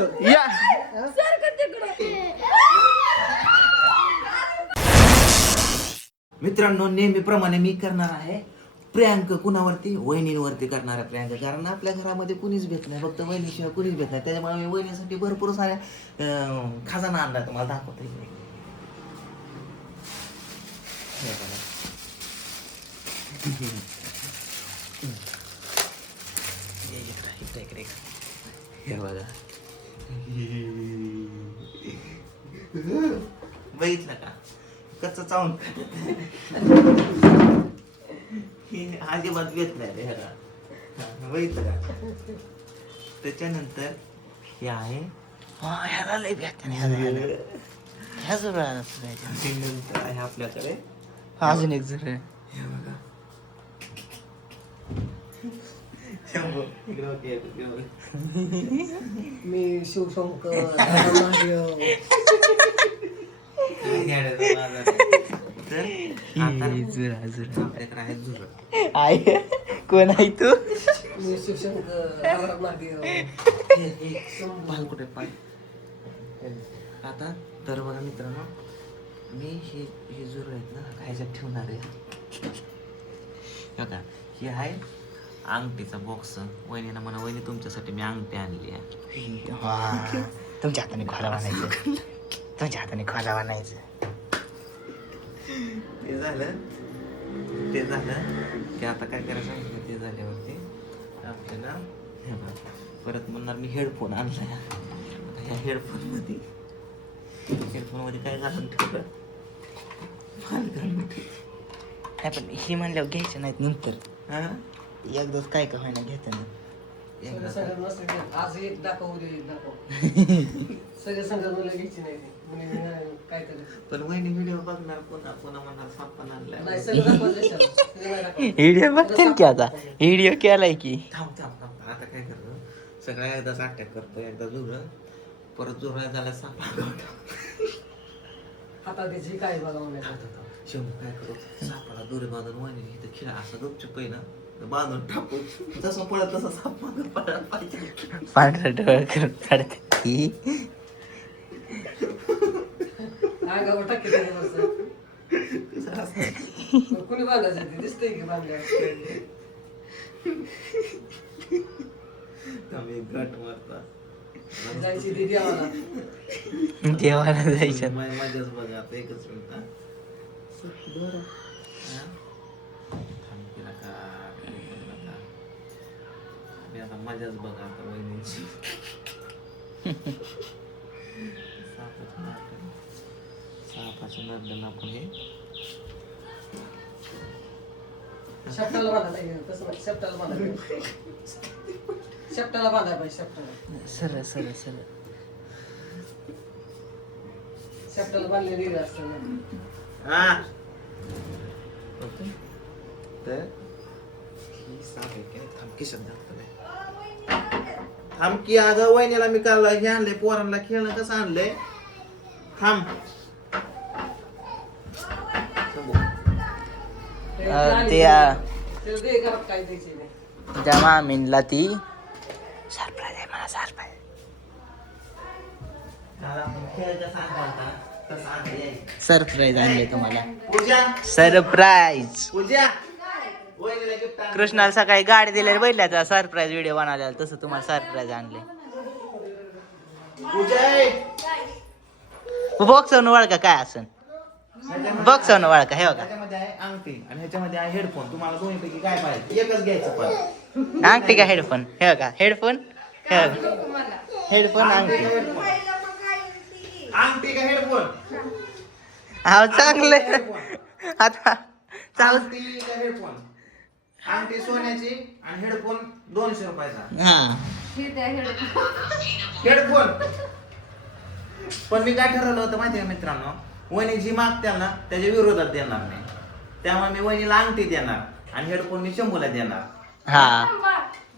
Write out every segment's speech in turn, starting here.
या. मित्रांनो नेहमीप्रमाणे मी करणार आहे प्रियांक कुणावरती? वहिनींवरती करणार आहे प्रियांक. कारण आपल्या घरामध्ये कुणीच भेट नाही. फक्त वहिनीशिवाय कुणीच भेट नाही. त्याच्यामुळे मी वहिनीसाठी भरपूर साऱ्या अं, खजाना आणला तुम्हाला दाखवतो. इकडे. हे बघा. हे इकडे, इकडे, इकडे. हे बघा. बघितलं का? कच्चं चावून? हे अजिबात येत नाही रे ह्याला. हा, बघितलं का? त्याच्यानंतर हे आहे. हा ह्याला लय भेटते ह्याला ह्या जरा त्याच्यानंतर आहे आपल्याकडे. अजून एक जर हे बघा शंभू, इकडे बघ, इकडे बघ. मी शिवशंकर महादेव येण्याचा बाजार. तर आता जुरा जुरा आपल्याकडे आहे झुरळ आहे कोण आहे तू मी शिवशंकर कुठे पाल आता तर बघा मित्रांनो मी हे हे जुर आहेत ना खायच्यात ठेवणार आहे बघा हे आहे अंगठीचा बॉक्स वहिनीनं म्हणा वहिनी तुमच्यासाठी मी अंगठी आणली आहे. वा. तुमच्या हाताने खोला बनायचं. तुमच्या हाताने खोला बनायचं. ते झालं. ते झालं. की आता काय करायचं माहिती का? ते झाल्यावरती आपल्याला हे बघा, परत म्हणणार मी हेडफोन आणलाय आता ह्या हेडफोनमध्ये हेडफोनमध्ये काय घालून ठेवलं? घालून ठेवलं नाही पण ही म्हणल्यावर घ्यायचं नाहीत नंतर. हा? एकदाच काय का होईना घेतं ना. एकदा सगळं आहे. आज एक दाखव उद्या एक दाखव. सगळे संघात मला घ्यायची नाही ती. म्हणे मी नाही, काहीतरी. पण वहिनी व्हिडिओ बघणार पुन्हा पुन्हा म्हणणार सापन आणलाय. नाही सगळं दाखवायचं कशाला? सगळं. नाही दाखवायचं. व्हिडिओ बघतील की आता? व्हिडिओ केलाय की? थांब थांब थांब. आता काय करतो? सगळ्या एकदाच अटॅक करतो एकदा जुरळ परत जुरळ झाला साप हातात त्याची काय बघा म्हणायचं शंभू काय करू? सापाला दोरी बांधून वहिनी इथं खिळा असं गपचूप आहे ना बांधून टाकू जसं पडत तसं साप मागं पडायला पाहिजे. पांढरा डोळा करून काढते. ती अंगावर टाकी. पण कुणी बांधायचं ते दिसतंय की बांधल्यावर आम्ही गट मारता. जायची दिदी आम्हाला देवाला जायचं. माझ्याच बघा आता एकच मिनिट हा. हा? आणि आता मजाच बघा आता वहिनीची. सापाचं नाटक. सापाचं नाटक आपण हे. शेपटाला बांधायला तसं शेपटाला बांधायला शेपटाला बांधायला पाहिजे शेपटाला. सर सर सर शेपटाला बांधले वेगळं असतं. हा. ओके. तर ही साप आहे की नाही? थांब किशन घालतो नाही थांब की अगं वहिनीला मी काल हे आणलंय पोरांना खेळणं कसं आणलंय? थांब. अं, आणि ते, अं, त्याला दे घरात काय द्यायचे नाही त्या मामीनला ती सरप्राईज आहे मला सरप्राईज. दादा, आपण खेळ कसा आणला होता? तसा आणलाय. सरप्राईज आणले तुम्हाला. पूजा. सरप्राईज. पूजा. कृष्णाला सकाळी गाडी दिलेली बैलाचा सरप्राईज व्हिडिओ बनवलेला तसं तुम्हाला सरप्राईज आणले. पूजा ए. बॉक्स वळका काय असन? ह्याच्यामध्ये- बॉक्स वळका हे बघा. अंगठी आणि ह्याच्यामध्ये आहे हेडफोन तुम्हाला दोन्हीपैकी काय पाहिजे? एकच घ्यायचं पण. अंगठी का हेडफोन हे बघा हेडफोन हे हेडफोन अंगठी. अंगठी का हेडफोन हा चांगलं. आता अंगठी का हेडफोन अंगठी सोन्याची आणि हेडफोन दोनशे रुपयाचा. हा. हेडफोन. पण मी काय ठरवलं होतं माहिती आहे मित्रांनो? वहिनी जी मागते ना त्याच्या विरोधात देणार नाही त्यामुळे मी वहिनीला अंगठी देणार आणि हेडफोन मी शंभूला देणार. हा.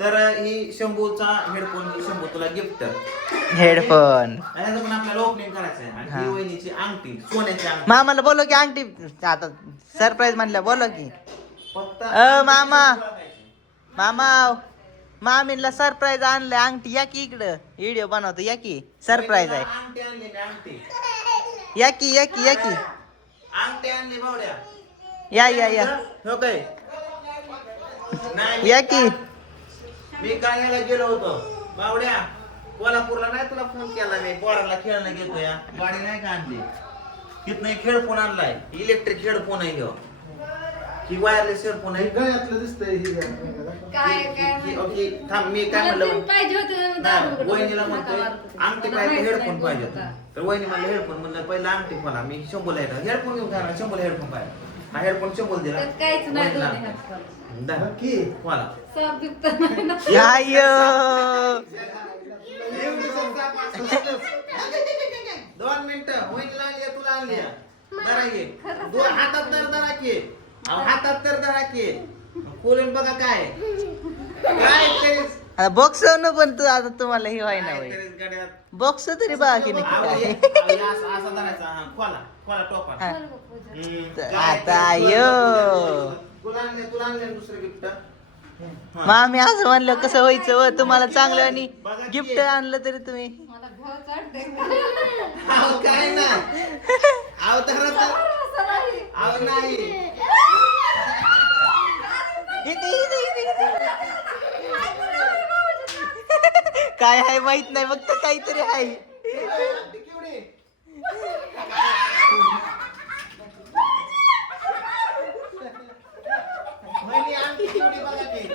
तर ही शंभूचा हेडफोन ही शंभू तुला गिफ्ट. हेडफोन. याचं पण आपल्याला ओपनिंग करायचं आहे आणि ही हा. वहिनीची अंगठी सोन्याची अंगठी. मामाला बोलो की अंगठी. आता सरप्राईज म्हणलं बोलो की. अ, मामा. मामा मामीला सरप्राईज आणलंय. अंगठी या की इकडं? व्हिडिओ बनवतो. या की? सरप्राईज आहे. आणली या की या की या की? अंगठी आणली बावड्या. या या या. हो काय? नाही या की? मी काय यायला गेलो होतो? बावड्या कोल्हापूरला नाही तुला फोन केला मी? पोराला घेतो या गाडी नाही का आणली? तिथनं एक हेडफोन आणलाय. इलेक्ट्रिक हेडफोन आहे ह्यो ही वायरलेस हेडफोन आहे गळ्यातलं दिसतंय हे जरा. काय काय ओके थांब मी काय म्हणलं तुम्ही पाहिजे होतं नाही, वहिनीला म्हणतोय. अंगठी पाहिजे हेडफोन पाहिजे होता. तर वहिनी म्हणलं हेडफोन म्हणलं पहिला अंगठी मला मी शंभूला हेडफोन घेऊन काय शंभूला हेडफोन पाहिजे हा हेडफोन शंभूला दिला त्यात काहीच नाही वहिनीला दोन्ही अंगठी. हात दहा. नक्की. मला साप दिसत नाही ना. आयो दोन मिनिटं आहे, तुला आणली. दोन हातात तर धरा की हातात तर धरा की. खोलून बघा काय. काय तरीच. आता बॉक्स न पण तू आता तुम्हाला हे व्हाय ना काय होय तरीच गड्यात. बॉक्स तरी बघा की अहो, नक्की हे- काय अहो, हे असं असं धरायचं. हा, खोला. खोला टोपा हा. हम्म, तर काय आता यो. तुला आणले तुला आणले दुसरं गिफ्ट मामी असं म्हणलं कसं व्हायचं व? तुम्हाला चांगलं आणि बघा की. गिफ्ट आणलं तरी तुम्ही. मला चढते. काय नाही. अहो नाही. इथे, इथे, इथे, काय आहे माहीत नाही फक्त काहीतरी आहे अगदी केवढी? वहिनी, आणखी केवढी बघा की.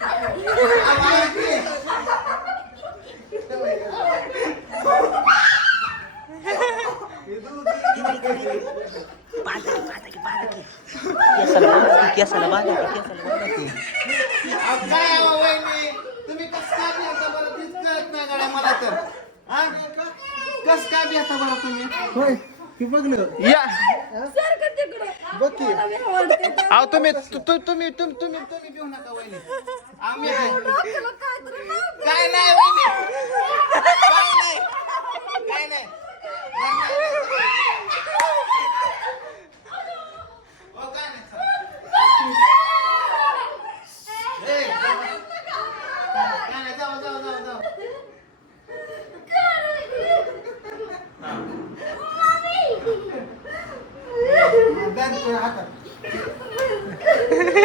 अहो, आणखी. केसाला बांधा की, केसाला बांधा की, केसाला बांधा की. काय अहो, वहिनी? तुम्ही कसं काय भेटता बरं? तीच कळत नाही गड्या मला तर. हा? कसं काय भेटता बरं तुम्ही? होय हे बघ ना या. बघ की. अहो, तुम्ही तु- तु- तुम्ही तुम- तुम्ही तुम्ही घेऊ नका वहिनी आम्ही आहे. काय नाही वहिनी काय नाही काय नाही हो, काय नाही ए, काय नाही जाऊ जाऊ जाऊ जाऊ हा. बॅग तुझ्या हातात. काय करीन गड्या वहिनी तुम्ही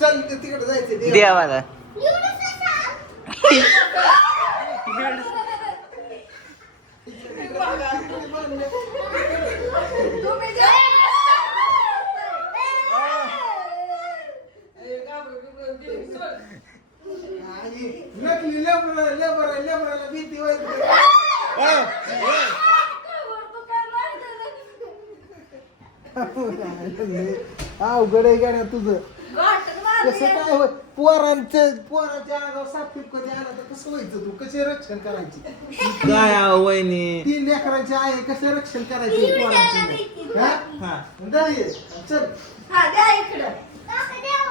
चल ते तिकडे जायचं दे. देवाला लेबरं- लेबरं- लेबराला भीती वाटते. वरतो काय लागलं? अवघड आहे गाड्या तुझं. कसं काय होय पोरांचं पोराच्या अंगावर साप कधी आला तर कसं व्हायचं तू कसे रक्षण करायची काय वहिनी तीन लेकरांचे आहे कसे रक्षण करायचे पोरांचं हा? हा ये. चल हा, द्या इकडं.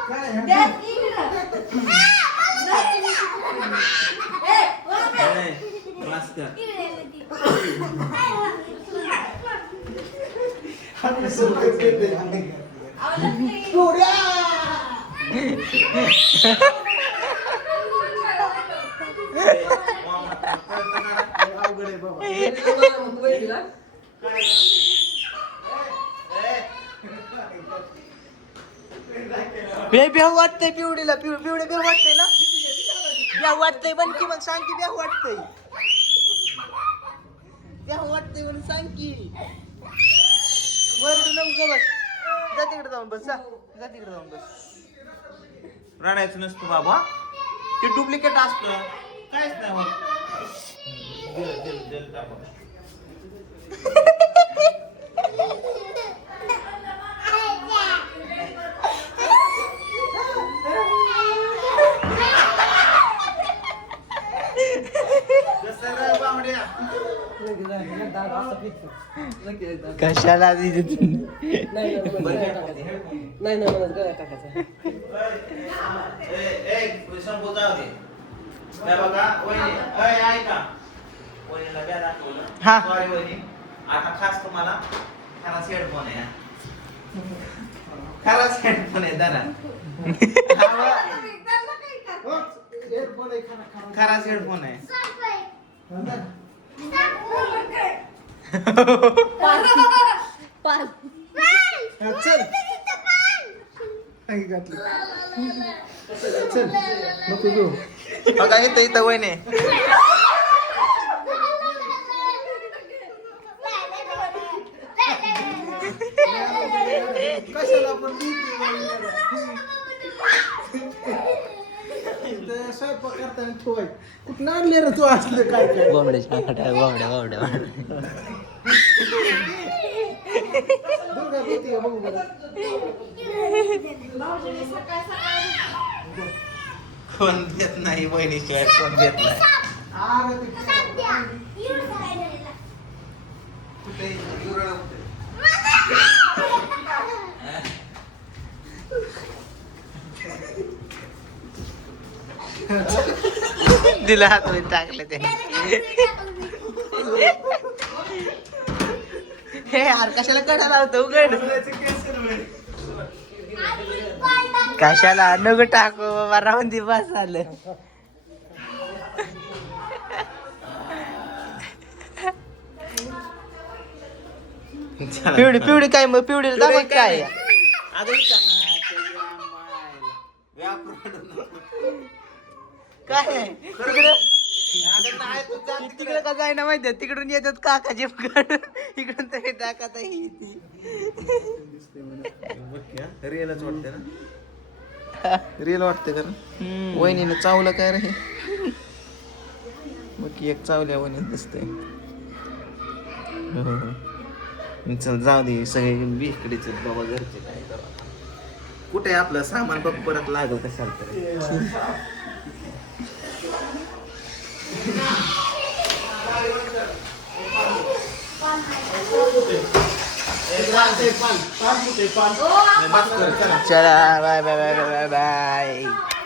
काय. नाही, बस कर. आपलं सगळं देते. आवडत नाही. पोऱ्या! अवघड आहे बाबा बे बेव वाटतंय पिवडीला पिवडे बेव वाटतंय ना बेव वाटतंय पण की मग सांग की बेव वाटतंय बेव वाटतंय म्हणून सांग की वरडू नको बस. जा तिकडे जाऊन बस जा. जा तिकडे जाऊन बस. रडायचं नसतं बाबा. ते डुप्लिकेट असतं. काहीच नाही होत. दिलं, कशाला. नाही टाकायचं. हे. हा. Sorry, वहिनी. आता खास तुम्हाला हेडफोन आहे हा. खराच हेडफोन आहे खराच हेडफोन आहे पाल. चल काही घातली चल नको घेऊ बघा इथं इथं वहिने कशाला आपण इथं स्वयंपाक करताना ठेवाय कुठं आणले रे तू असलं काय काय बावड्या दुर्गा भीती आहे बघू बरं कोण देत नाही? बहिणीशिवाय कोण देत नाही? अरे ते कुठे? युरळ दिला हात टाकले ते. हे यार कशाला कडा लावतो उघड? कशाला? नको टाकू बाबा राहून दे बस झालं. पिवडी पिवडी काय मग? पिवडीला दाखवत काय? काय? आहे? तिकडं तिकडं. का जायना माहितीये? तिकडून येतात काका जेप इकडून तरी टाकत रिअलच वाटते ना? रिअल वाटते का वहिनीनं चावलं काय रे? मग की एक चावल्या वहिनी दिसतंय. हो. चल जाऊ दे सगळे बिकडीचे बाबा घरचे काय करा. कुठे आपलं सामान बघ परत लागल कशाला तरी चला bye bye bye bye bye.